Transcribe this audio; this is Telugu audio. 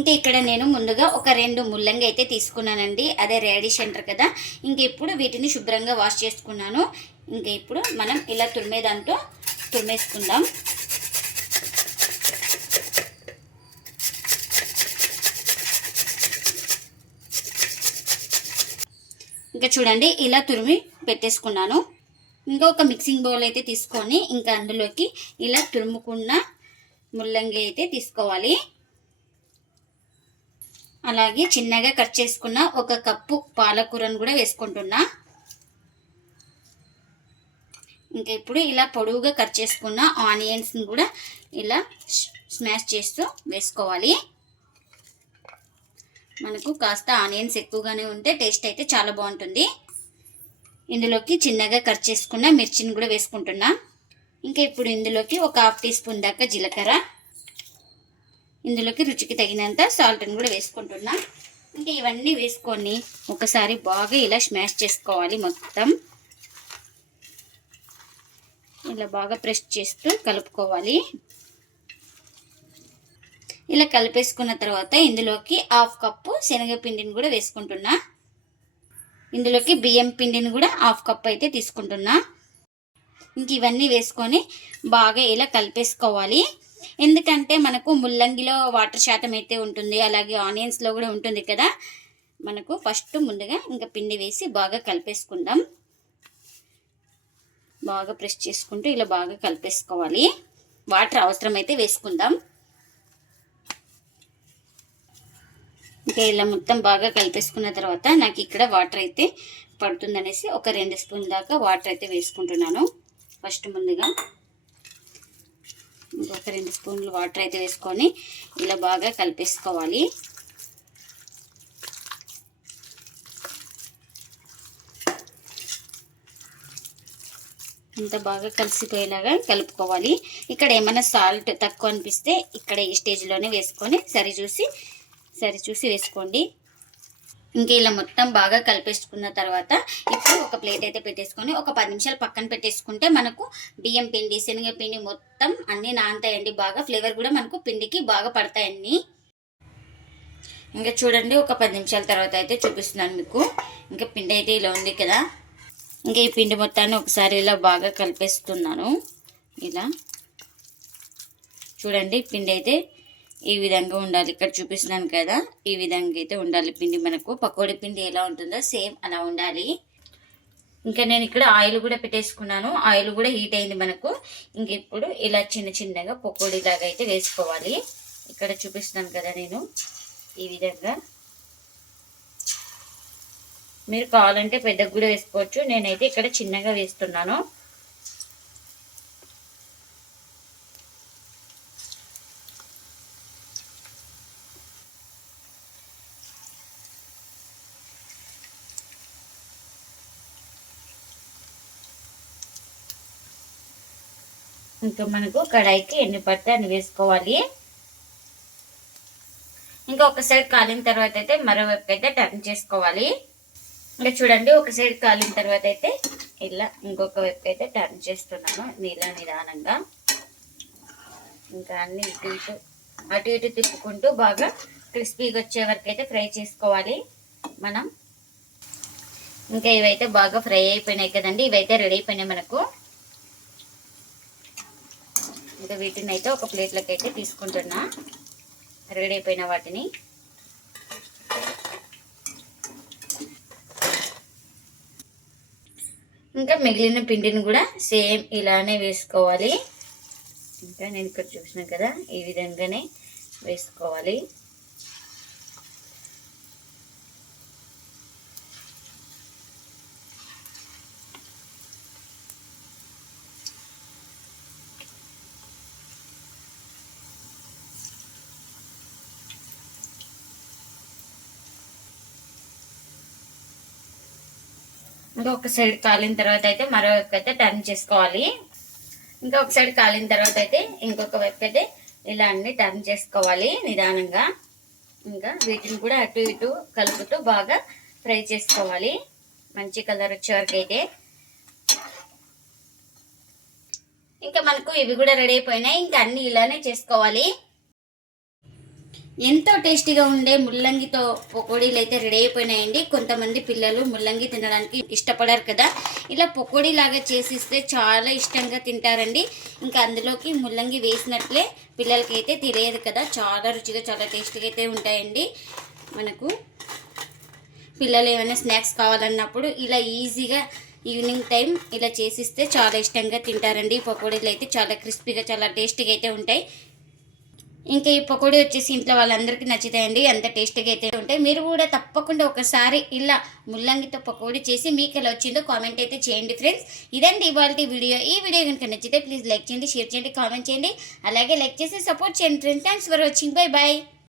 ఇంకా ఇక్కడ నేను ముందుగా ఒక 2 ముల్లంగి అయితే తీసుకున్నానండి. అదే రాడిష్ అంటారు కదా. ఇంక ఇప్పుడు వీటిని శుభ్రంగా వాష్ చేసుకున్నాను. ఇంకా ఇప్పుడు మనం ఇలా తురిమేదాంతో తురిమేసుకుందాం. ఇంకా చూడండి ఇలా తురిమి పెట్టేసుకున్నాను. ఇంకా ఒక మిక్సింగ్ బౌల్ అయితే తీసుకొని ఇంకా అందులోకి ఇలా తురుముకున్న ముల్లంగి అయితే తీసుకోవాలి. అలాగే చిన్నగా కట్ చేసుకున్న 1 కప్పు పాలకూరను కూడా వేసుకుంటున్నా. ఇంకా ఇప్పుడు ఇలా పొడవుగా కట్ చేసుకున్న ఆనియన్స్ని కూడా ఇలా స్మాష్ చేస్తూ వేసుకోవాలి. మనకు కాస్త ఆనియన్స్ ఎక్కువగానే ఉంటే టేస్ట్ అయితే చాలా బాగుంటుంది. ఇందులోకి చిన్నగా కట్ చేసుకున్న మిర్చిని కూడా వేసుకుంటున్నా. ఇంకా ఇప్పుడు ఇందులోకి ఒక 1/2 టీ స్పూన్ దాకా జీలకర్ర, ఇందులోకి రుచికి తగినంత సాల్ట్ని కూడా వేసుకుంటున్నా. ఇంకా ఇవన్నీ వేసుకొని ఒకసారి బాగా ఇలా స్మాష్ చేసుకోవాలి. మొత్తం ఇలా బాగా ప్రెస్ చేస్తూ కలుపుకోవాలి. ఇలా కలిపేసుకున్న తర్వాత ఇందులోకి 1/2 కప్పు శనగపిండిని కూడా వేసుకుంటున్నా. ఇందులోకి బియ్యం పిండిని కూడా 1/2 కప్పు అయితే తీసుకుంటున్నా. ఇంక ఇవన్నీ వేసుకొని బాగా ఇలా కలిపేసుకోవాలి. ఎందుకంటే మనకు ముల్లంగిలో వాటర్ శాతం అయితే ఉంటుంది, అలాగే ఆనియన్స్లో కూడా ఉంటుంది కదా. మనకు ఫస్ట్ ముందుగా ఇంకా పిండి వేసి బాగా కలిపేసుకుందాం. బాగా ప్రెస్ చేసుకుంటూ ఇలా బాగా కలిపేసుకోవాలి. వాటర్ అవసరమైతే వేసుకుందాం. ఇంకా ఇలా మొత్తం బాగా కలిపేసుకున్న తర్వాత నాకు ఇక్కడ వాటర్ అయితే పడుతుందనేసి ఒక 2 స్పూన్ దాకా వాటర్ అయితే వేసుకుంటున్నాను. ఫస్ట్ ముందుగా ఇంకొక 2 స్పూన్లు వాటర్ అయితే వేసుకొని ఇలా బాగా కలిపేసుకోవాలి. ఇంత బాగా కలిసిపోయేలాగా కలుపుకోవాలి. ఇక్కడ ఏమైనా సాల్ట్ తక్కువ అనిపిస్తే ఇక్కడ ఈ స్టేజ్లోనే వేసుకొని సరిచూసి వేసుకోండి. ఇంకా ఇలా మొత్తం బాగా కలిపేసుకున్న తర్వాత ఇప్పుడు ఒక ప్లేట్ అయితే పెట్టేసుకొని ఒక 10 నిమిషాలు పక్కన పెట్టేసుకుంటే మనకు బియ్యం పిండి, శనగపిండి మొత్తం అన్నీ నానతాయండి. బాగా ఫ్లేవర్ కూడా మనకు పిండికి బాగా పడతాయండి. ఇంకా చూడండి ఒక 10 నిమిషాల తర్వాత అయితే చూపిస్తున్నాను మీకు. ఇంకా పిండి అయితే ఇలా ఉంది కదా. ఇంకా ఈ పిండి మొత్తాన్ని ఒకసారి ఇలా బాగా కలిపేస్తున్నాను. ఇలా చూడండి పిండి అయితే ఈ విధంగా ఉండాలి. ఇక్కడ చూపిస్తున్నాను కదా, ఈ విధంగా అయితే ఉండాలి పిండి. మనకు పకోడీ పిండి ఎలా ఉంటుందో సేమ్ అలా ఉండాలి. ఇంకా నేను ఇక్కడ ఆయిల్ కూడా పెట్టేసుకున్నాను. ఆయిల్ కూడా హీట్ అయింది మనకు. ఇంక ఇప్పుడు ఇలా చిన్నగా పకోడీ లాగా అయితే వేసుకోవాలి. ఇక్కడ చూపిస్తున్నాను కదా నేను ఈ విధంగా. మీరు కావాలంటే పెద్దగా కూడా వేసుకోవచ్చు. నేనైతే ఇక్కడ చిన్నగా వేస్తున్నాను. ఇంకా మనకు కడాయికి ఎన్ని పడితే అన్ని వేసుకోవాలి. ఇంకా ఒక సైడ్ కాలిన తర్వాత అయితే మరోవైపు అయితే టర్న్ చేసుకోవాలి. ఇంకా చూడండి ఒక సైడ్ కాలిన తర్వాత అయితే ఇలా ఇంకొక వైపు అయితే టర్న్ చేస్తున్నాను నిదానంగా. ఇంకా అన్ని అటు ఇటు తిప్పుకుంటూ బాగా క్రిస్పీగా వచ్చే వరకు అయితే ఫ్రై చేసుకోవాలి మనం. ఇంకా ఇవైతే బాగా ఫ్రై అయిపోయినాయి కదండి. ఇవైతే రెడీ అయిపోయినాయి మనకు. ఇంకా వీటిని అయితే ఒక ప్లేట్లోకి అయితే తీసుకుంటున్నా, రెడీ అయిపోయిన వాటిని. ఇంకా మిగిలిన పిండిని కూడా సేమ్ ఇలానే వేసుకోవాలి. ఇంకా నేను ఇక్కడ చూసిన కదా ఈ విధంగానే వేసుకోవాలి. ఇంకా ఒక సైడ్ కాలిన తర్వాత అయితే మరో వైపు అయితే టర్న్ చేసుకోవాలి. ఇంకా ఒక సైడ్ కాలిన తర్వాత అయితే ఇంకొక వైపు అయితే ఇలా అన్ని టర్న్ చేసుకోవాలి నిదానంగా. ఇంకా వీటిని కూడా అటు ఇటు కలుపుతూ బాగా ఫ్రై చేసుకోవాలి మంచి కలర్ వచ్చే వరకు అయితే. ఇంకా మనకు ఇవి కూడా రెడీ అయిపోయినాయి. ఇంకా అన్ని ఇలానే చేసుకోవాలి. ఎంతో టేస్టీగా ఉండే ముల్లంగితో పకోడీలు అయితే రెడీ అయిపోయినాయండి. కొంతమంది పిల్లలు ముల్లంగి తినడానికి ఇష్టపడారు కదా, ఇలా పకోడీ లాగా చేసిస్తే చాలా ఇష్టంగా తింటారండి. ఇంకా అందులోకి ముల్లంగి వేసినట్లే పిల్లలకి అయితే తెలియదు కదా, చాలా రుచిగా చాలా టేస్టీగా అయితే ఉంటాయండి. మనకు పిల్లలు ఏమైనా స్నాక్స్ కావాలన్నప్పుడు ఇలా ఈజీగా ఈవినింగ్ టైం ఇలా చేసిస్తే చాలా ఇష్టంగా తింటారండి. పకోడీలు అయితే చాలా క్రిస్పీగా చాలా టేస్టీగా అయితే ఉంటాయి. ఇంకా ఈ పకోడీ వచ్చేసి ఇంట్లో వాళ్ళందరికీ నచ్చుతాయండి, అంత టేస్టీగా అయితే ఉంటాయి. మీరు కూడా తప్పకుండా ఒకసారి ఇలా ముల్లంగితో పకోడీ చేసి మీకు ఎలా వచ్చిందో కామెంట్ అయితే చేయండి ఫ్రెండ్స్. ఇదండి ఇవాళ వీడియో. ఈ వీడియో కనుక నచ్చితే ప్లీజ్ లైక్ చేయండి, షేర్ చేయండి, కామెంట్ చేయండి. అలాగే లైక్ చేసి సపోర్ట్ చేయండి friends. Thanks for watching. Bye bye.